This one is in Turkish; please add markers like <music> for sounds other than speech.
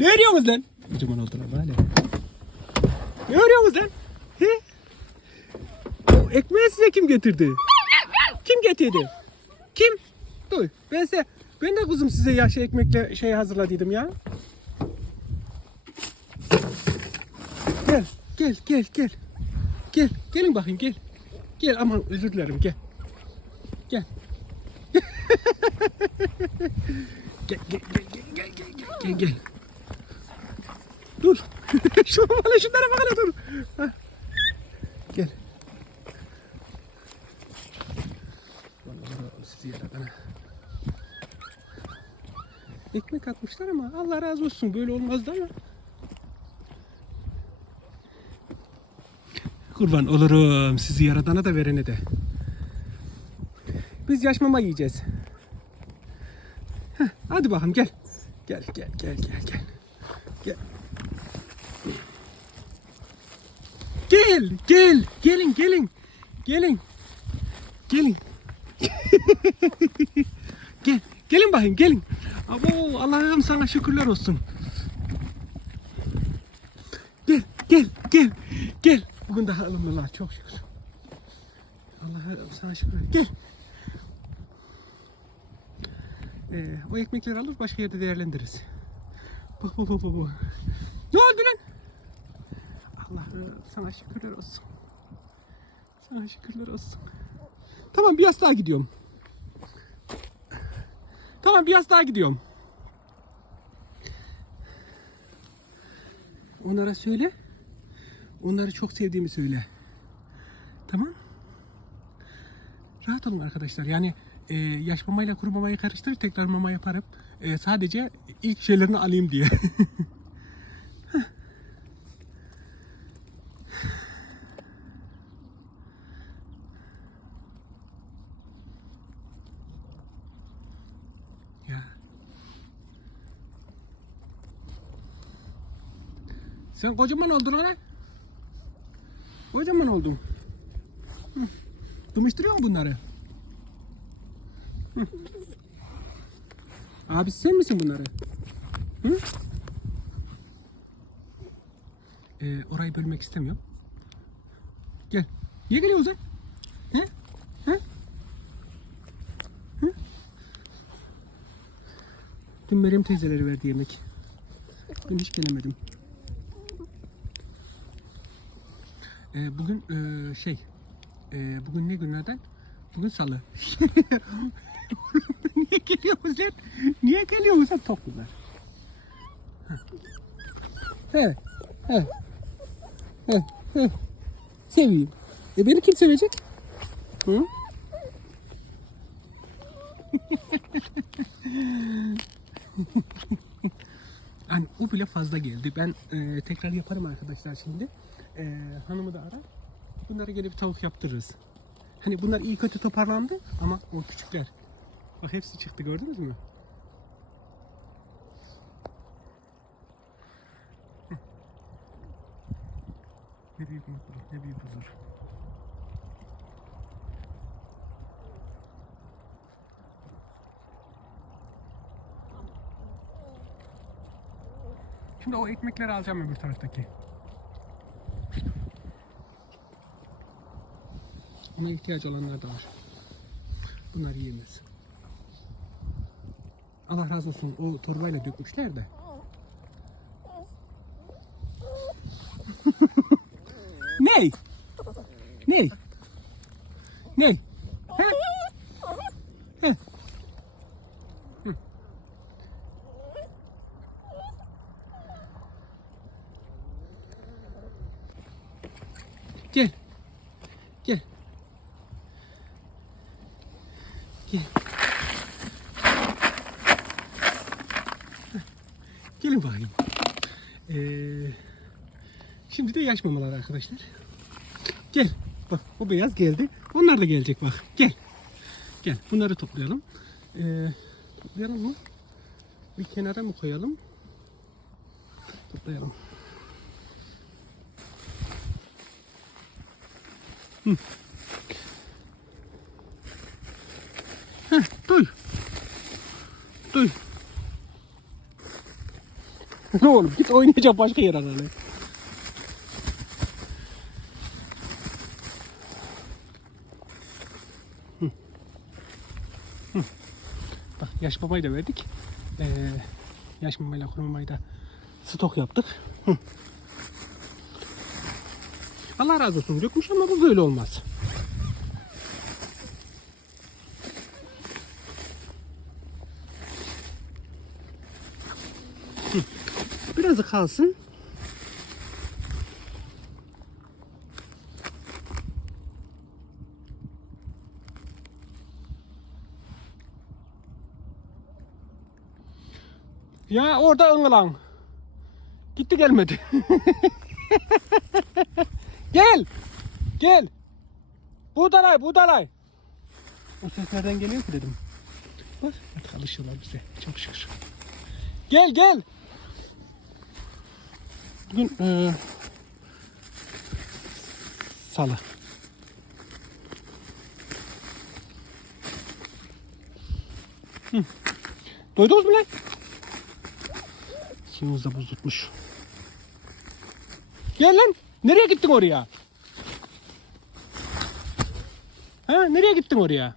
Ne arıyorsunuz lan? Kocaman oldular böyle. Ne arıyorsunuz lan? He? O ekmeği size kim getirdi? Kim getirdi? Kim? Dur ben size ben de kuzum size yaşlı ekmekle şey hazırladıydım ya. Gel, gel, gel, gel. Gel, gelin bakayım gel. Gel aman özür dilerim. Gel. gel, <laughs> gel, gel, gel, gel, gel, gel, gel. Dur. <laughs> Şu bana şunlara bak hele dur. Hah. Gel. Ekmek atmışlar ama Allah razı olsun böyle olmazdı ama. Kurban olurum sizi yaradana da verene de. Biz yaş mama yiyeceğiz. Heh, hadi bakalım gel. Gel gel gel gel gel. Gel. Gel gel gelin gelin. Gelin. Gelin. <laughs> gel gelin bakayım gelin. Abo Allah'ım sana şükürler olsun. Gel gel gel gel. Bugün daha ılımlılar çok şükür. Allah'ım sana şükür. Gel. Ee, o ekmekleri alır başka yerde değerlendiririz. Bak bak bak bak. bak. Ne oldu lan? Allah'ım sana şükürler olsun. Sana şükürler olsun. Tamam bir yaz daha gidiyorum. Tamam bir yaz daha gidiyorum. Onlara söyle. Onları çok sevdiğimi söyle. Tamam. Rahat olun arkadaşlar. Yani e, yaş mamayla kuru mamayı karıştır tekrar mama yaparım. E, sadece ilk şeylerini alayım diye. <laughs> ya. Sen kocaman oldun lan. Kocaman oldun. Hı. Dımıştırıyor mu bunları? Abi sen misin bunları? Hı? Ee, orayı bölmek istemiyorum. Gel. Niye geliyorsun sen? He? He? Dün Meryem teyzeleri verdi yemek. Bugün hiç gelemedim. Ee, bugün e, şey, e, bugün ne günlerden? Bugün salı. <laughs> Niye geliyorsun sen? Niye geliyorsun sen toplular? He, he, he, he. Seveyim. E beni kim sevecek? Hı? Yani <laughs> o bile fazla geldi. Ben e, tekrar yaparım arkadaşlar şimdi. E, hanımı da arar. Bunlara gelip tavuk yaptırırız. Hani bunlar iyi kötü toparlandı ama o küçükler. Bak hepsi çıktı gördünüz mü? Ne büyük mutluluk, ne büyük huzur. Şimdi o ekmekleri alacağım öbür taraftaki. Ona ihtiyacı olanlar da var. Bunlar yiyemez. Allah razı olsun o torbayla dökmüşler de. <laughs> Ney? Ney? Ney? He? He? Gel. Gel. Heh. Gelin bakayım. Ee, şimdi de yaş mamalar arkadaşlar. Gel. Bak o beyaz geldi. Onlar da gelecek bak. Gel. Gel. Bunları toplayalım. Ee, toplayalım mı? Bir kenara mı koyalım? Toplayalım. Heh, ne oğlum git oynayacak başka yer arayın. Hı. Hı. Bak yaş babayı da verdik. Ee, yaş mamayla kuru mamayı da stok yaptık. Hı. Allah razı olsun dökmüş ama bu böyle olmaz. Birazı kalsın. Ya orada ıngılan. Gitti gelmedi. <laughs> Gel. Gel. Buğdalay, buğdalay. O ses nereden geliyor ki dedim. Bak alışıyorlar bize. Çok şükür. Gel gel. Bugün eee salı. Hı. Doydunuz mu lan? Suyumuz da buz tutmuş. Gel lan. Nereye gittin oraya? Ha, nereye gittin oraya?